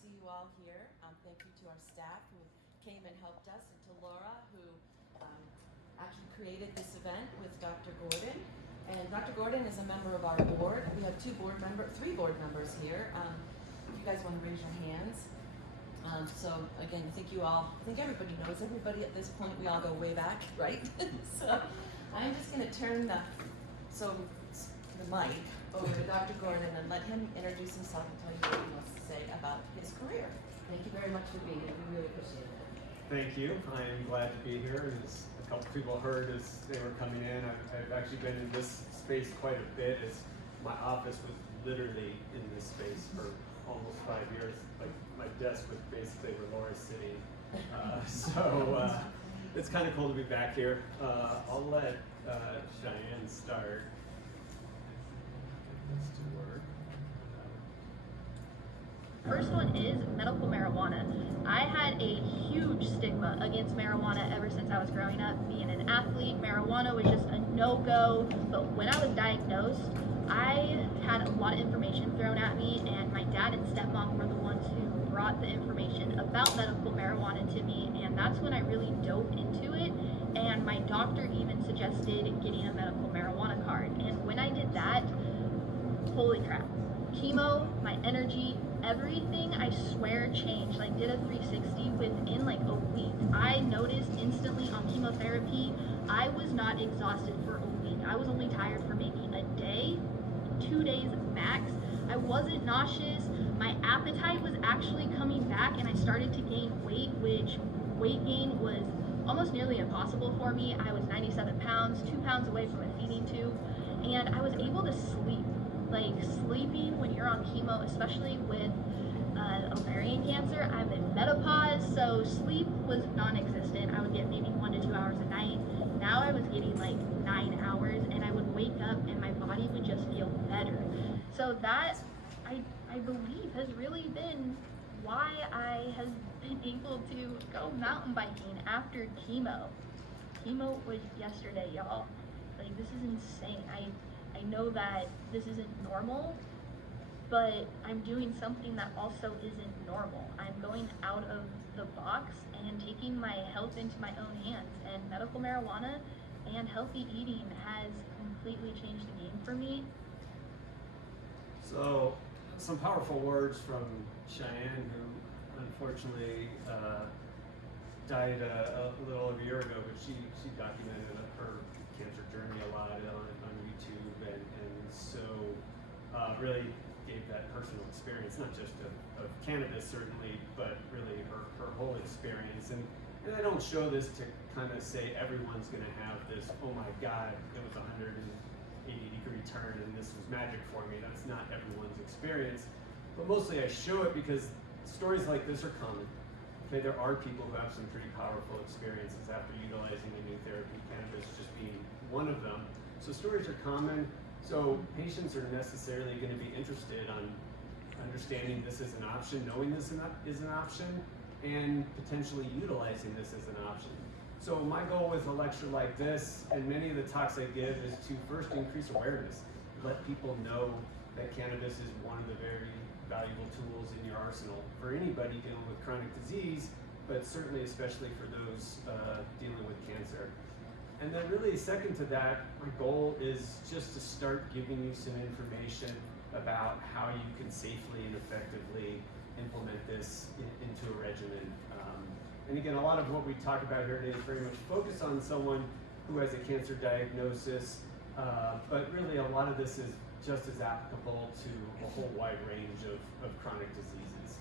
see you all here. Thank you to our staff who came and helped us, and to Laura, who actually created this event with Dr. Gordon. And Dr. Gordon is a member of our board. We have three board members here. If you guys want to raise your hands. So again, I think everybody knows everybody at this point. We all go way back, right? So I'm just going to turn the mic over to Dr. Gordon and let him introduce himself and tell you what he wants to say about his career. Thank you very much for being here. We really appreciate it. Thank you. I am glad to be here. As a couple people heard as they were coming in, I've actually been in this space quite a bit, as my office was literally in this space for almost 5 years. Like, my desk was basically where Laura's sitting. So it's kind of cool to be back here. I'll let Cheyenne start. Get this to work. First one is medical marijuana. I had a huge stigma against marijuana ever since I was growing up. Being an athlete, marijuana was just a no-go. But when I was diagnosed, I had a lot of information thrown at me, and my dad and stepmom were the ones who brought the information about medical marijuana to me, and that's when I really dove into it. And my doctor even suggested getting a medical marijuana card. And when I did that, holy crap. Chemo, my energy, everything, I swear, changed. Like, did a 360 within like a week. I noticed instantly on chemotherapy, I was not exhausted for a week. I was only tired for maybe a day, 2 days max. I wasn't nauseous. My appetite was actually coming back, and I started to gain weight, which weight gain was almost nearly impossible for me. I was 97 pounds, 2 pounds away from a feeding tube, and I was able to sleep. Like, sleeping when you're on chemo, especially with ovarian cancer, I'm in menopause, so sleep was non-existent. I would get maybe 1 to 2 hours a night. Now I was getting like 9 hours, and I would wake up and my body would just feel better. So that, I believe, has really been why I have been able to go mountain biking after chemo. Chemo was yesterday, y'all. Like, this is insane. I know that this isn't normal, but I'm doing something that also isn't normal. I'm going out of the box and taking my health into my own hands, and medical marijuana and healthy eating has completely changed the game for me. So, some powerful words from Cheyenne, who unfortunately died a little over a year ago, but she documented her cancer journey a lot on YouTube, and so really gave that personal experience, not just of cannabis certainly, but really her whole experience. And I don't show this to kind of say everyone's going to have this, oh my God, it was a 180-degree turn and this was magic for me. That's not everyone's experience. But mostly I show it because stories like this are common. Okay, there are people who have some pretty powerful experiences after utilizing a new therapy, cannabis just being one of them. So stories are common. So patients are necessarily going to be interested on understanding this is an option, knowing this is an option, and potentially utilizing this as an option. So my goal with a lecture like this, and many of the talks I give, is to first increase awareness. Let people know that cannabis is one of the very valuable tools in your arsenal for anybody dealing with chronic disease, but certainly especially for those dealing with cancer. And then really second to that, my goal is just to start giving you some information about how you can safely and effectively implement this into a regimen. And again, a lot of what we talk about here today is very much focused on someone who has a cancer diagnosis, but really a lot of this is just as applicable to a whole wide range of chronic diseases.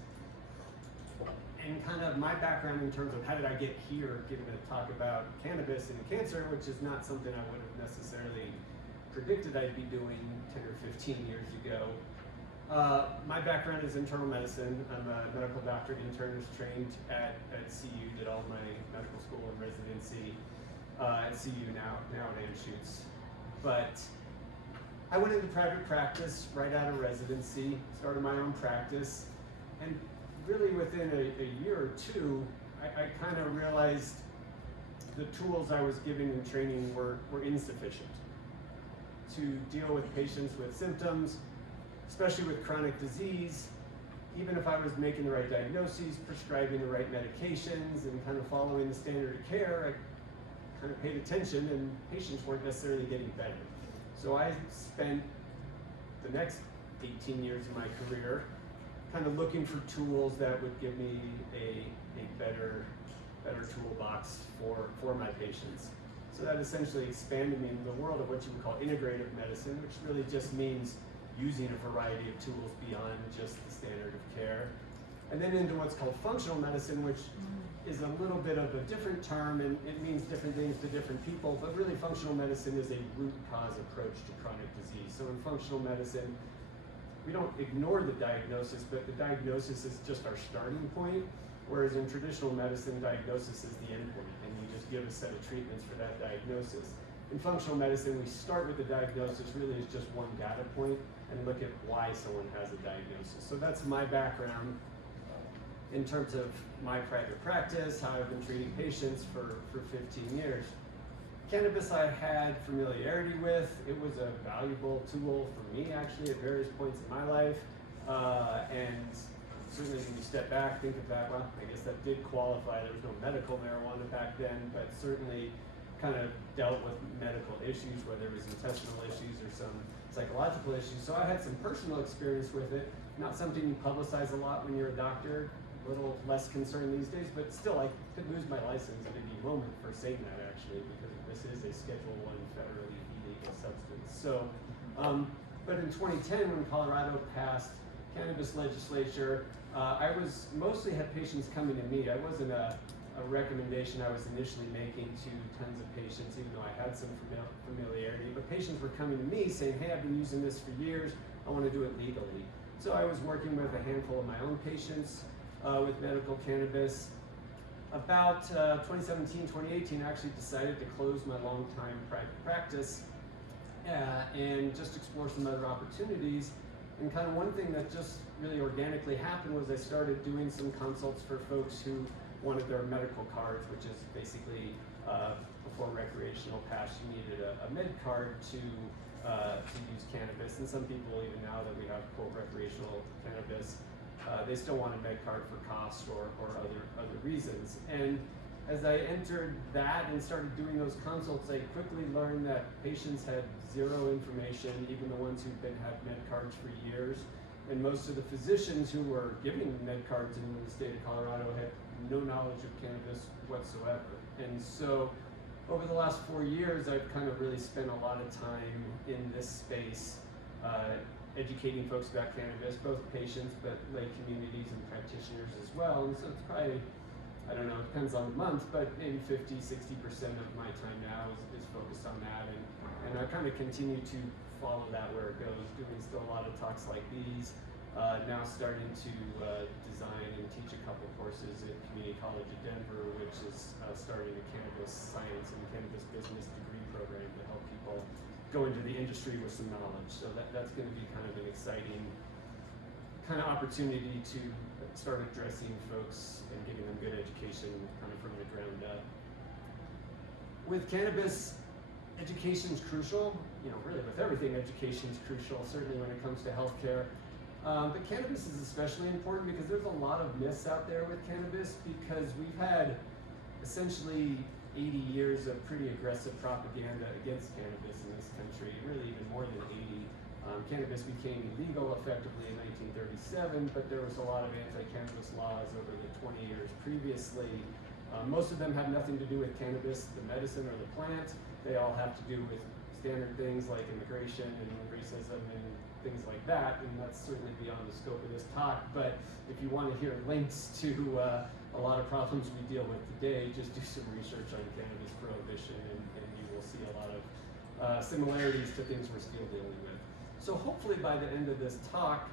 And kind of my background in terms of how did I get here, given a talk about cannabis and cancer, which is not something I would have necessarily predicted I'd be doing 10 or 15 years ago. My background is internal medicine. I'm a medical doctor, internist trained at CU, did all my medical school and residency at CU now at Anschutz. But I went into private practice right out of residency, started my own practice, and really within a year or two, I kind of realized the tools I was giving in training were insufficient to deal with patients with symptoms, especially with chronic disease. even if I was making the right diagnoses, prescribing the right medications, and kind of following the standard of care, I kind of paid attention, and patients weren't necessarily getting better. So I spent the next 18 years of my career kind of looking for tools that would give me a better toolbox for my patients. So that essentially expanded me into the world of what you would call integrative medicine, which really just means using a variety of tools beyond just the standard of care. And then into what's called functional medicine, which is a little bit of a different term, and it means different things to different people, but really functional medicine is a root cause approach to chronic disease. So in functional medicine, we don't ignore the diagnosis, but the diagnosis is just our starting point, whereas in traditional medicine, diagnosis is the endpoint, and you just give a set of treatments for that diagnosis. In functional medicine, we start with the diagnosis really as just one data point and look at why someone has a diagnosis. So that's my background in terms of my private practice, how I've been treating patients for 15 years. Cannabis I had familiarity with. It was a valuable tool for me actually at various points in my life. And certainly when you step back, think of that, well, I guess that did qualify. There was no medical marijuana back then, but certainly kind of dealt with medical issues, whether it was intestinal issues or some psychological issues. So I had some personal experience with it. Not something you publicize a lot when you're a doctor, a little less concerned these days, but still I could lose my license at any moment for saying that actually, because this is a Schedule I federally illegal substance. So, but in 2010 when Colorado passed cannabis legislature, I was mostly had patients coming to me. I wasn't a recommendation I was initially making to tons of patients, even though I had some familiarity, but patients were coming to me saying, hey, I've been using this for years, I want to do it legally. So I was working with a handful of my own patients with medical cannabis. About 2017, 2018, I actually decided to close my long-time private practice and just explore some other opportunities. And kind of one thing that just really organically happened was I started doing some consults for folks who wanted their medical cards, which is basically before recreational pass, you needed a med card to use cannabis. And some people, even now that we have quote recreational cannabis, they still want a med card for cost or other reasons. And as I entered that and started doing those consults, I quickly learned that patients had zero information, even the ones who've had med cards for years. And most of the physicians who were giving med cards in the state of Colorado had no knowledge of cannabis whatsoever. And so over the last 4 years, I've kind of really spent a lot of time in this space, educating folks about cannabis, both patients, but lay communities and practitioners as well. And so it's probably, I don't know, it depends on the month, but maybe 50, 60% of my time now is focused on that. And I kind of continue to follow that where it goes, doing still a lot of talks like these, now starting to design and teach a couple courses at Community College of Denver, which is starting a cannabis science and cannabis business degree program to help people go into the industry with some knowledge. So that's going to be kind of an exciting kind of opportunity to start addressing folks and giving them good education kind of from the ground up. With cannabis, education is crucial. You know, really with everything, education is crucial, certainly when it comes to healthcare. But cannabis is especially important because there's a lot of myths out there with cannabis, because we've had essentially 80 years of pretty aggressive propaganda against cannabis in this country, really even more than 80. Cannabis became illegal effectively in 1937, but there was a lot of anti-cannabis laws over the 20 years previously. Most of them have nothing to do with cannabis, the medicine or the plant. They all have to do with standard things like immigration and racism and things like that, and that's certainly beyond the scope of this talk. But if you want to hear links to a lot of problems we deal with today, just do some research on cannabis prohibition, and you will see a lot of similarities to things we're still dealing with. So hopefully by the end of this talk,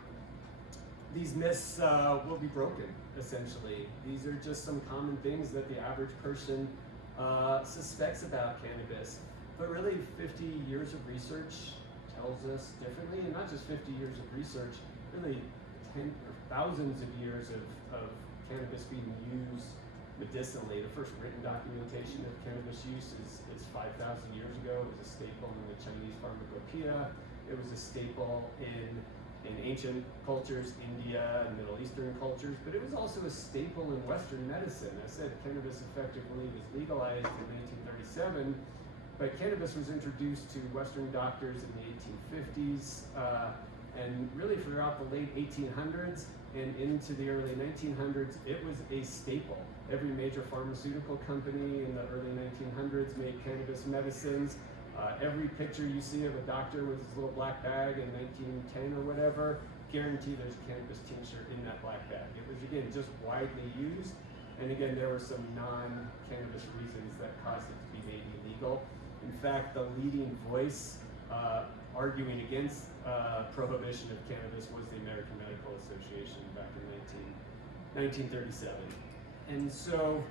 these myths will be broken, essentially. These are just some common things that the average person suspects about cannabis. But really 50 years of research tells us differently, and not just 50 years of research, really thousands of years of cannabis being used medicinally. The first written documentation of cannabis use is 5,000 years ago. It was a staple in the Chinese pharmacopoeia. It was a staple in in ancient cultures, India and Middle Eastern cultures, but it was also a staple in Western medicine. I said cannabis effectively was legalized in 1937, but cannabis was introduced to Western doctors in the 1850s, and really throughout the late 1800s and into the early 1900s, it was a staple. Every major pharmaceutical company in the early 1900s made cannabis medicines. Every picture you see of a doctor with his little black bag in 1910 or whatever, guarantee there's a cannabis tincture in that black bag. It was, again, just widely used. And again, there were some non-cannabis reasons that caused it to be made illegal. In fact, the leading voice arguing against prohibition of cannabis was the American Medical Association back in 1937. And so,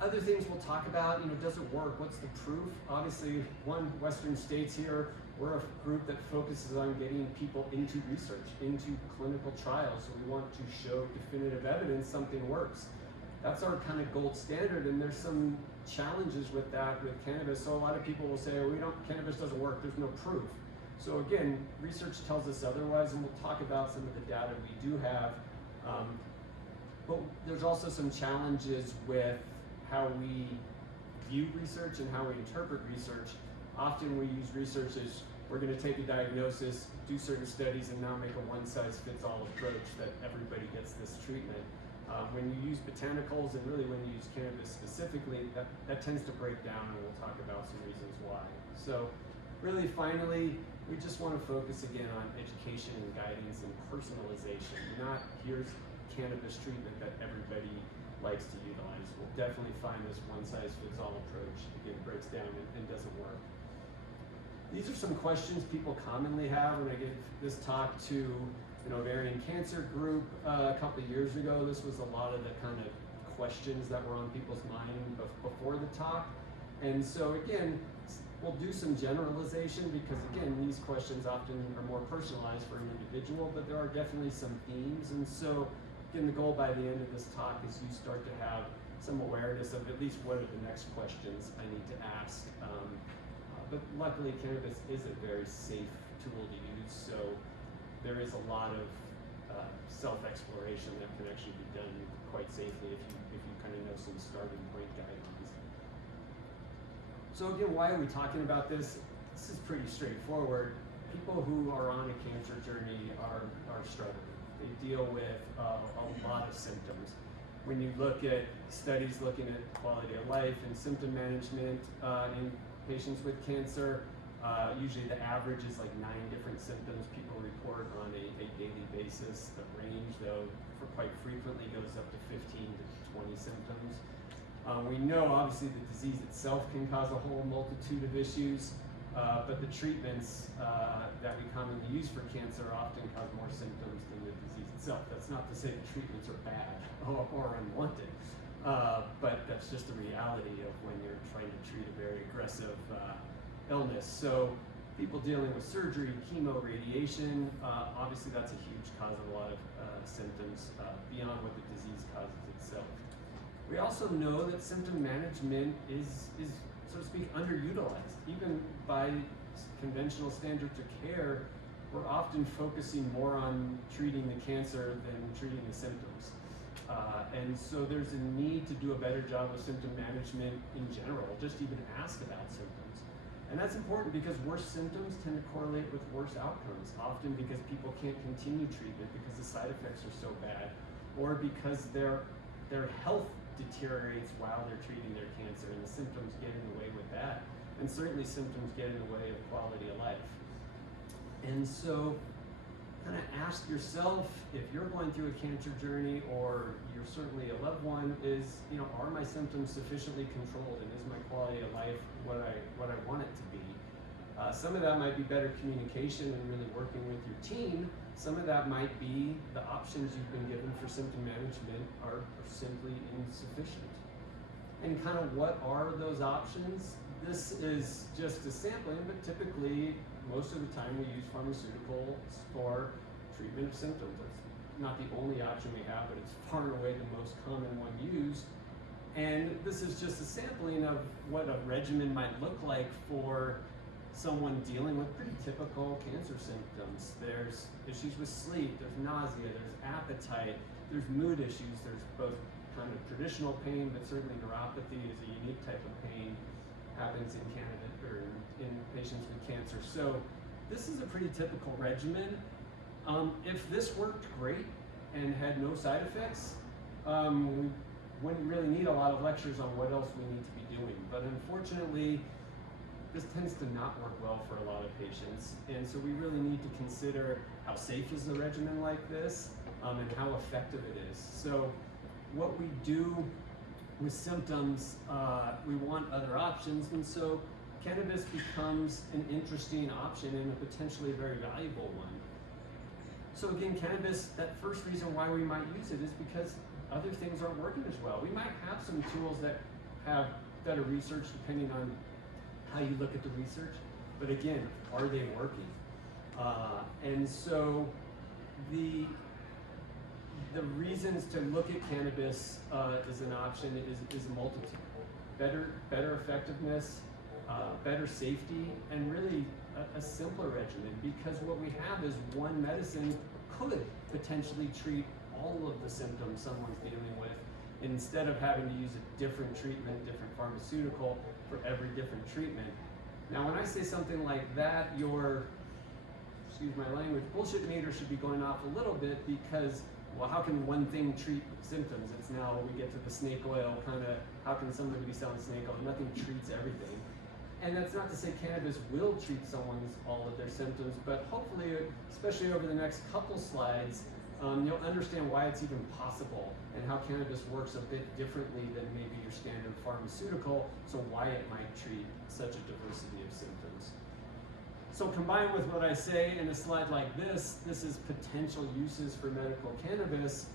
other things we'll talk about, does it work? What's the proof? Obviously, Western states here, we're a group that focuses on getting people into research, into clinical trials. So we want to show definitive evidence something works. That's our kind of gold standard, and there's some challenges with that with cannabis. So a lot of people will say, cannabis doesn't work, there's no proof. So again, research tells us otherwise, and we'll talk about some of the data we do have. But there's also some challenges with how we view research and how we interpret research. Often we use research as we're going to take a diagnosis, do certain studies, and now make a one-size-fits-all approach that everybody gets this treatment. When you use botanicals, and really when you use cannabis specifically, that tends to break down, and we'll talk about some reasons why. So really, finally, we just want to focus again on education and guidance and personalization, not here's cannabis treatment that everybody likes to utilize. We'll definitely find this one-size-fits-all approach, again, breaks down and doesn't work. These are some questions people commonly have when I give this talk to an ovarian cancer group a couple of years ago. This was a lot of the kind of questions that were on people's mind before the talk. And so again, we'll do some generalization because again, these questions often are more personalized for an individual, but there are definitely some themes. And so again, the goal by the end of this talk is you start to have some awareness of at least what are the next questions I need to ask. But luckily, cannabis is a very safe tool to use, so there is a lot of self-exploration that can actually be done quite safely if you kind of know some starting point guidelines. So again, why are we talking about this? This is pretty straightforward. People who are on a cancer journey are struggling. They deal with a lot of symptoms. When you look at studies looking at quality of life and symptom management in patients with cancer, usually the average is like 9 different symptoms people report on a daily basis. The range, though, quite frequently goes up to 15 to 20 symptoms. We know, obviously, the disease itself can cause a whole multitude of issues, but the treatments that we commonly use for cancer often cause more symptoms than the disease itself. That's not to say the treatments are bad or unwanted, but that's just the reality of when you're trying to treat a very aggressive illness. So people dealing with surgery, chemo, radiation, obviously that's a huge cause of a lot of symptoms beyond what the disease causes itself. We also know that symptom management is so to speak, underutilized. Even by conventional standards of care, we're often focusing more on treating the cancer than treating the symptoms. And so there's a need to do a better job of symptom management in general, just even ask about symptoms. And that's important because worse symptoms tend to correlate with worse outcomes, often because people can't continue treatment because the side effects are so bad, or because their health deteriorates while they're treating their cancer, and the symptoms get in the way with that. And certainly symptoms get in the way of quality of life. And so kind of ask yourself, if you're going through a cancer journey or you're certainly a loved one, is, are my symptoms sufficiently controlled, and is my quality of life what I want it to be? Some of that might be better communication and really working with your team. Some of that might be the options you've been given for symptom management are simply insufficient. And kind of what are those options? This is just a sampling, but typically, most of the time we use pharmaceuticals for treatment of symptoms. It's not the only option we have, but it's far and away the most common one used. And this is just a sampling of what a regimen might look like for someone dealing with pretty typical cancer symptoms. There's issues with sleep, there's nausea, there's appetite, there's mood issues, there's both kind of traditional pain, but certainly neuropathy is a unique type of pain, happens in cannabis or in patients with cancer. So this is a pretty typical regimen. If this worked great and had no side effects, we wouldn't really need a lot of lectures on what else we need to be doing. But unfortunately, this tends to not work well for a lot of patients. And so we really need to consider how safe is a regimen like this, and how effective it is. So what we do with symptoms, we want other options. And so cannabis becomes an interesting option and a potentially very valuable one. So again, cannabis, that first reason why we might use it is because other things aren't working as well. We might have some tools that have better research depending on how you look at the research, but again, are they working? And so the reasons to look at cannabis as an option is a multitude. Better effectiveness, better safety, and really a simpler regimen, because what we have is one medicine could potentially treat all of the symptoms someone's dealing with, instead of having to use a different treatment, different pharmaceutical for every different treatment. Now, when I say something like that, your, excuse my language, bullshit meter should be going off a little bit, because, well, how can one thing treat symptoms? It's now we get to the snake oil kind of, how can somebody be selling snake oil? Nothing treats everything. And that's not to say cannabis will treat someone's all of their symptoms, but hopefully, especially over the next couple slides, you'll understand why it's even possible and how cannabis works a bit differently than maybe your standard pharmaceutical, so why it might treat such a diversity of symptoms. So combined with what I say in a slide like this is potential uses for medical cannabis.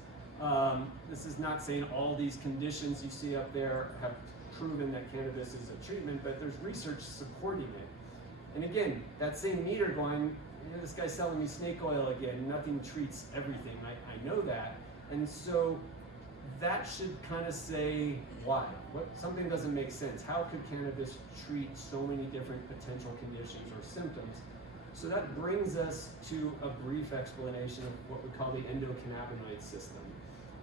This is not saying all these conditions you see up there have proven that cannabis is a treatment, but there's research supporting it. And again, that same meter going, this guy's selling me snake oil again, nothing treats everything, I know that. And so that should kind of say why. Something doesn't make sense. How could cannabis treat so many different potential conditions or symptoms? So that brings us to a brief explanation of what we call the endocannabinoid system.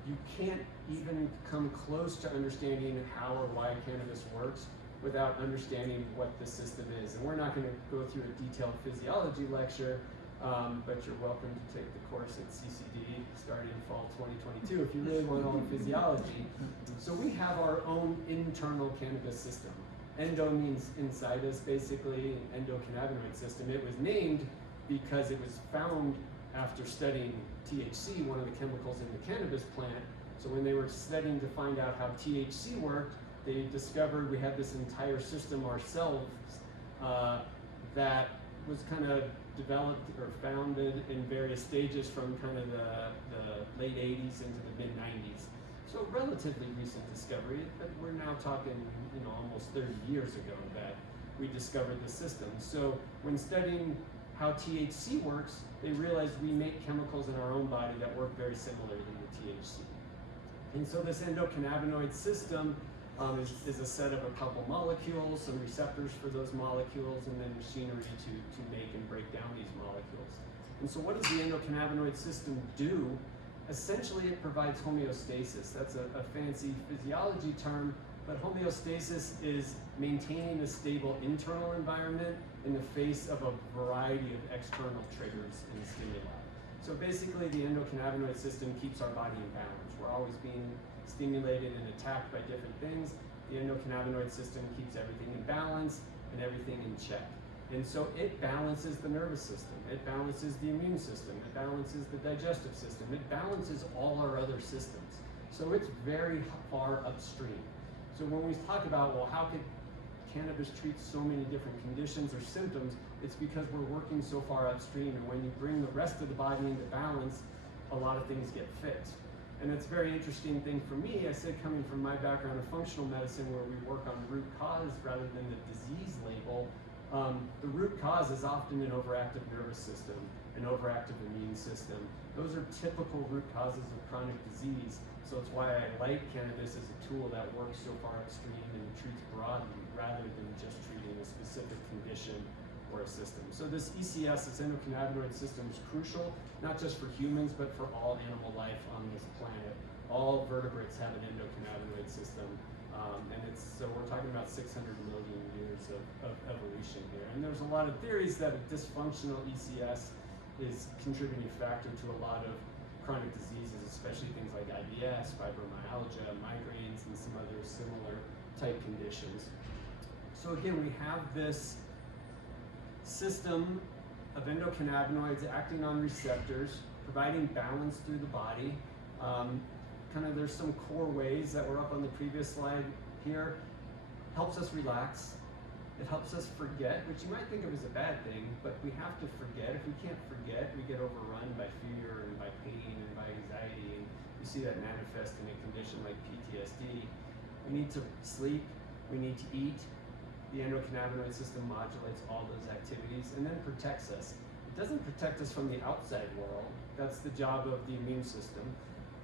You can't even come close to understanding how or why cannabis works without understanding what the system is. And we're not going to go through a detailed physiology lecture, but you're welcome to take the course at CCD starting in fall 2022 if you really want all the physiology. So we have our own internal cannabis system. Endo means inside us, basically, an endocannabinoid system. It was named because it was found after studying THC, one of the chemicals in the cannabis plant. So when they were studying to find out how THC worked, they discovered we had this entire system ourselves that was kind of developed or founded in various stages from kind of the late 80s into the mid 90s. So relatively recent discovery, but we're now talking, almost 30 years ago that we discovered the system. So when studying how THC works, they realized we make chemicals in our own body that work very similarly to THC. And so this endocannabinoid system is a set of a couple molecules, some receptors for those molecules, and then machinery to make and break down these molecules. And so what does the endocannabinoid system do? Essentially, it provides homeostasis. That's a fancy physiology term, but homeostasis is maintaining a stable internal environment in the face of a variety of external triggers and stimuli. So basically, the endocannabinoid system keeps our body in balance. We're always being stimulated and attacked by different things. The endocannabinoid system keeps everything in balance and everything in check. And so it balances the nervous system, it balances the immune system, it balances the digestive system, it balances all our other systems. So it's very far upstream. So when we talk about, well, how could cannabis treat so many different conditions or symptoms, it's because we're working so far upstream, and when you bring the rest of the body into balance, a lot of things get fixed. And it's a very interesting thing for me, I said, coming from my background of functional medicine, where we work on root cause rather than the disease label. The root cause is often an overactive nervous system, an overactive immune system. Those are typical root causes of chronic disease. So it's why I like cannabis as a tool that works so far upstream and treats broadly rather than just treating a specific condition core system. So this ECS, this endocannabinoid system, is crucial, not just for humans, but for all animal life on this planet. All vertebrates have an endocannabinoid system, so we're talking about 600 million years of evolution here. And there's a lot of theories that a dysfunctional ECS is a contributing factor to a lot of chronic diseases, especially things like IBS, fibromyalgia, migraines, and some other similar type conditions. So again, we have this system of endocannabinoids acting on receptors, providing balance through the body. There's some core ways that were up on the previous slide here. Helps us relax. It helps us forget, which you might think of as a bad thing, but we have to forget. If we can't forget, we get overrun by fear and by pain and by anxiety, and you see that manifest in a condition like PTSD. We need to sleep, we need to eat. The endocannabinoid system modulates all those activities and then protects us. It doesn't protect us from the outside world. That's the job of the immune system.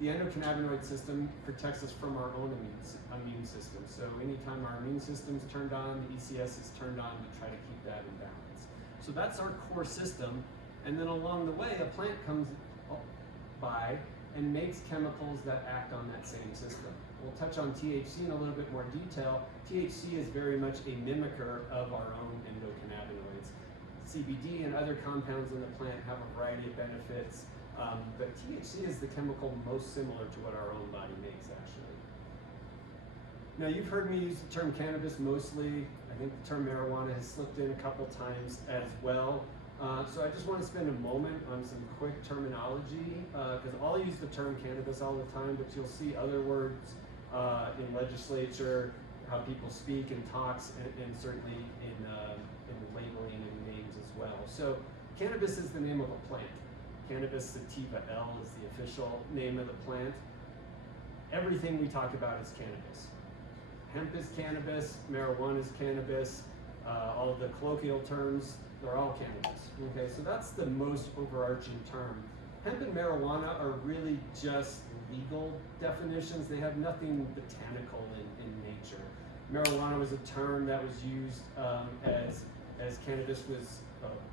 The endocannabinoid system protects us from our own immune system. So anytime our immune system's turned on, the ECS is turned on to try to keep that in balance. So that's our core system. And then along the way, a plant comes by and makes chemicals that act on that same system. We'll touch on THC in a little bit more detail. THC is very much a mimicker of our own endocannabinoids. CBD and other compounds in the plant have a variety of benefits. But THC is the chemical most similar to what our own body makes, actually. Now, you've heard me use the term cannabis mostly. I think the term marijuana has slipped in a couple times as well. So I just want to spend a moment on some quick terminology, because I'll use the term cannabis all the time, but you'll see other words in legislature, how people speak and talks, and certainly in labeling and names as well. So cannabis is the name of a plant. Cannabis sativa L is the official name of the plant. Everything we talk about is cannabis. Hemp is cannabis, marijuana is cannabis, all of the colloquial terms, they're all cannabis. Okay, so that's the most overarching term. Hemp and marijuana are really just legal definitions. They have nothing botanical in nature. Marijuana was a term that was used as cannabis was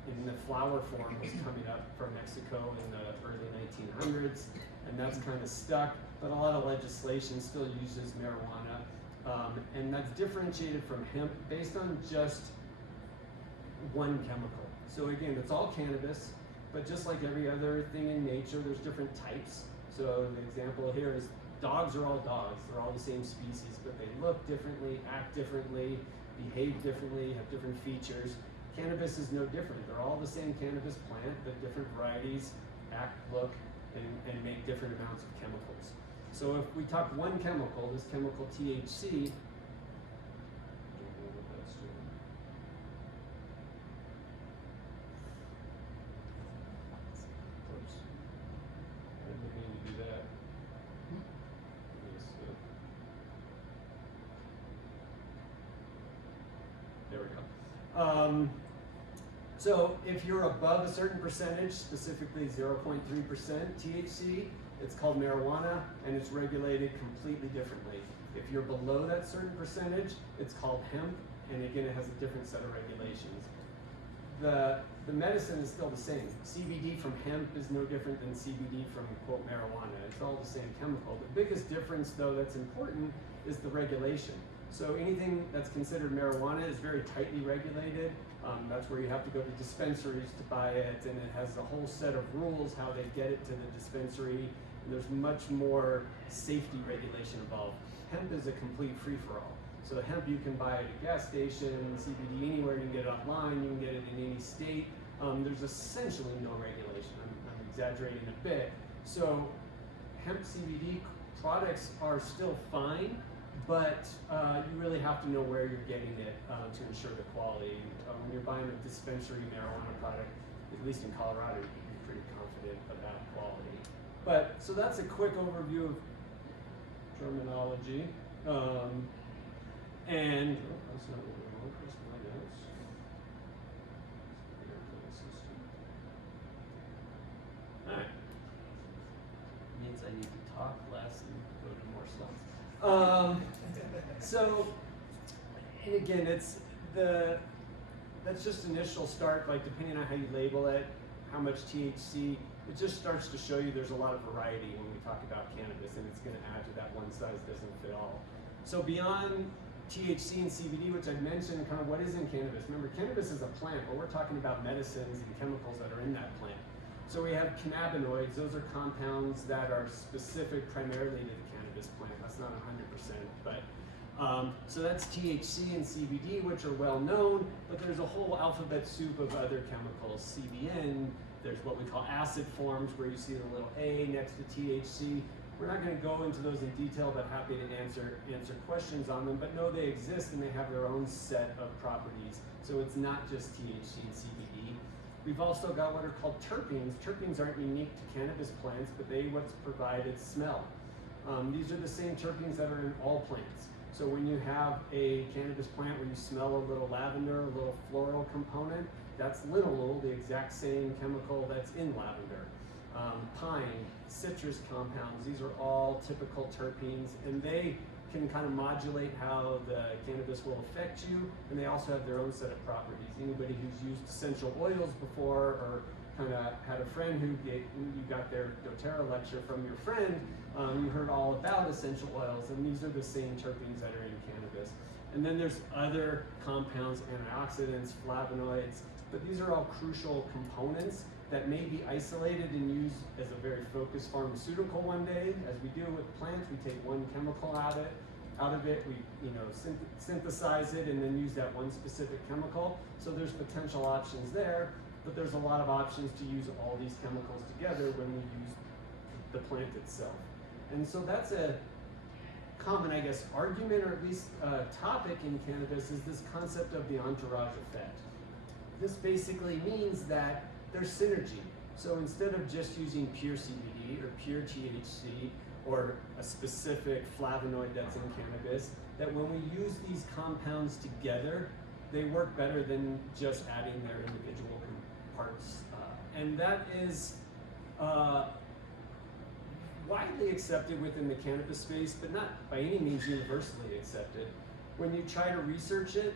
in the flower form was coming up from Mexico in the early 1900s, and that's kind of stuck, but a lot of legislation still uses marijuana, and that's differentiated from hemp based on just one chemical. So again, it's all cannabis, but just like every other thing in nature, there's different types. So the example here is dogs are all dogs. They're all the same species, but they look differently, act differently, behave differently, have different features. Cannabis is no different. They're all the same cannabis plant, but different varieties act, look, and make different amounts of chemicals. So if we talk one chemical, this chemical THC, I don't know what that's doing. Oops. I didn't mean to do that. There we go. So if you're above a certain percentage, specifically 0.3% THC, it's called marijuana, and it's regulated completely differently. If you're below that certain percentage, it's called hemp, and again, it has a different set of regulations. The medicine is still the same. CBD from hemp is no different than CBD from, quote, marijuana. It's all the same chemical. The biggest difference, though, that's important is the regulation. So anything that's considered marijuana is very tightly regulated. That's where you have to go to dispensaries to buy it, and it has a whole set of rules how they get it to the dispensary. And there's much more safety regulation involved. Hemp is a complete free-for-all. So hemp you can buy at a gas station, CBD anywhere, you can get it online, you can get it in any state. There's essentially no regulation. I'm exaggerating a bit. So hemp CBD products are still fine, but you really have to know where you're getting it to ensure the quality. When you're buying a dispensary marijuana product, at least in Colorado, you can be pretty confident about quality. But so that's a quick overview of terminology. And that's not what we want. That's my notes. All right. Means I need to talk less and go to more slides. So, and again, it's the that's just initial start, like depending on how you label it, how much THC, it just starts to show you there's a lot of variety when we talk about cannabis, and it's gonna add to that one size doesn't fit all. So beyond THC and CBD, which I mentioned, kind of what is in cannabis. Remember, cannabis is a plant, but we're talking about medicines and chemicals that are in that plant. So we have cannabinoids, those are compounds that are specific primarily to the cannabis plant. That's not 100%, but so that's THC and CBD, which are well known, but there's a whole alphabet soup of other chemicals. CBN, there's what we call acid forms, where you see the little A next to THC. We're not going to go into those in detail, but happy to answer questions on them. But know they exist and they have their own set of properties. So it's not just THC and CBD. We've also got what are called terpenes. Terpenes aren't unique to cannabis plants, but what's provided smell. These are the same terpenes that are in all plants. So when you have a cannabis plant where you smell a little lavender, a little floral component, that's linalool, the exact same chemical that's in lavender. Pine, citrus compounds, these are all typical terpenes, and they can kind of modulate how the cannabis will affect you, and they also have their own set of properties. Anybody who's used essential oils before, or kind of had a friend who you got their doTERRA lecture from your friend, you heard all about essential oils, and these are the same terpenes that are in cannabis. And then there's other compounds, antioxidants, flavonoids, but these are all crucial components that may be isolated and used as a very focused pharmaceutical one day. As we do with plants, we take one chemical out of it, we synthesize it, and then use that one specific chemical. So there's potential options there, but there's a lot of options to use all these chemicals together when we use the plant itself. And so that's a common, I guess, argument, or at least topic in cannabis, is this concept of the entourage effect. This basically means that there's synergy. So instead of just using pure CBD or pure THC or a specific flavonoid that's in cannabis, that when we use these compounds together, they work better than just adding their individual parts. And that is widely accepted within the cannabis space, but not by any means universally accepted. When you try to research it,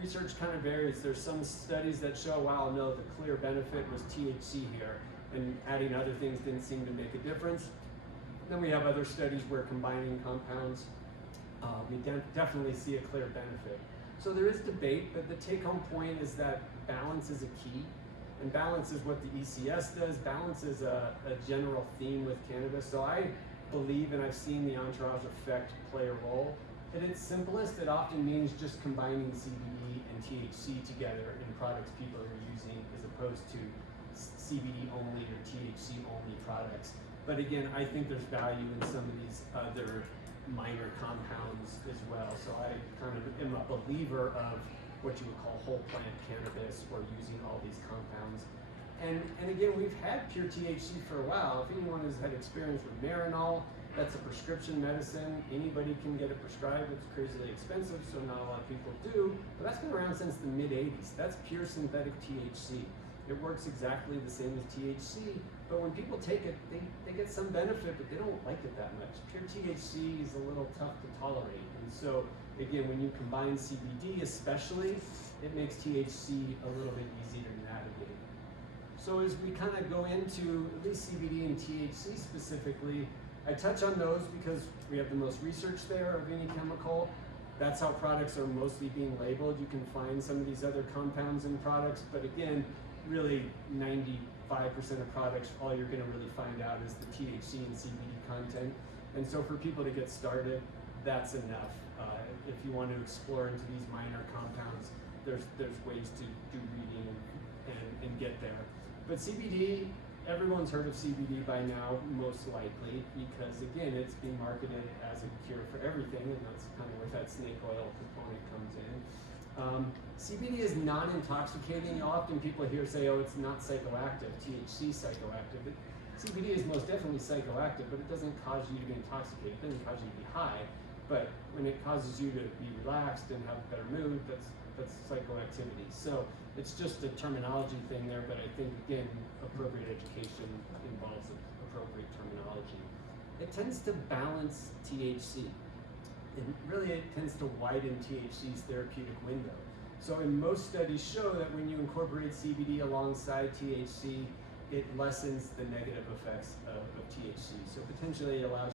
research kind of varies. There's some studies that show, wow, no, the clear benefit was THC here, and adding other things didn't seem to make a difference. Then we have other studies where combining compounds, we definitely see a clear benefit. So there is debate, but the take-home point is that balance is a key, and balance is what the ECS does. Balance is a general theme with cannabis. So I believe, and I've seen the entourage effect play a role. At its simplest, it often means just combining CBD and THC together in products people are using, as opposed to CBD only or THC only products. But again, I think there's value in some of these other minor compounds as well. So I kind of am a believer of what you would call whole plant cannabis, or using all these compounds. And again, we've had pure THC for a while. If anyone has had experience with Marinol, that's a prescription medicine. Anybody can get it prescribed. It's crazily expensive, so not a lot of people do. But that's been around since the mid-'80s. That's pure synthetic THC. It works exactly the same as THC, but when people take it, they get some benefit, but they don't like it that much. Pure THC is a little tough to tolerate. And so, again, when you combine CBD especially, it makes THC a little bit easier to navigate. So as we kind of go into at least CBD and THC specifically, I touch on those because we have the most research there of any chemical. That's how products are mostly being labeled. You can find some of these other compounds in products, but again, really 95% of products, all you're gonna really find out is the THC and CBD content. And so for people to get started, that's enough. If you want to explore into these minor compounds, there's ways to do reading and get there. But CBD, everyone's heard of CBD by now, most likely, because again, it's being marketed as a cure for everything, and that's kind of where that snake oil component comes in. CBD is non-intoxicating. Often people hear say, oh, it's not psychoactive, THC psychoactive. But CBD is most definitely psychoactive, but it doesn't cause you to be intoxicated. It doesn't cause you to be high, but when it causes you to be relaxed and have a better mood, that's psychoactivity. So it's just a terminology thing there, but I think, again, appropriate education involves appropriate terminology. It tends to balance THC. And really, it tends to widen THC's therapeutic window. So in most studies show that when you incorporate CBD alongside THC, it lessens the negative effects of THC. So potentially allows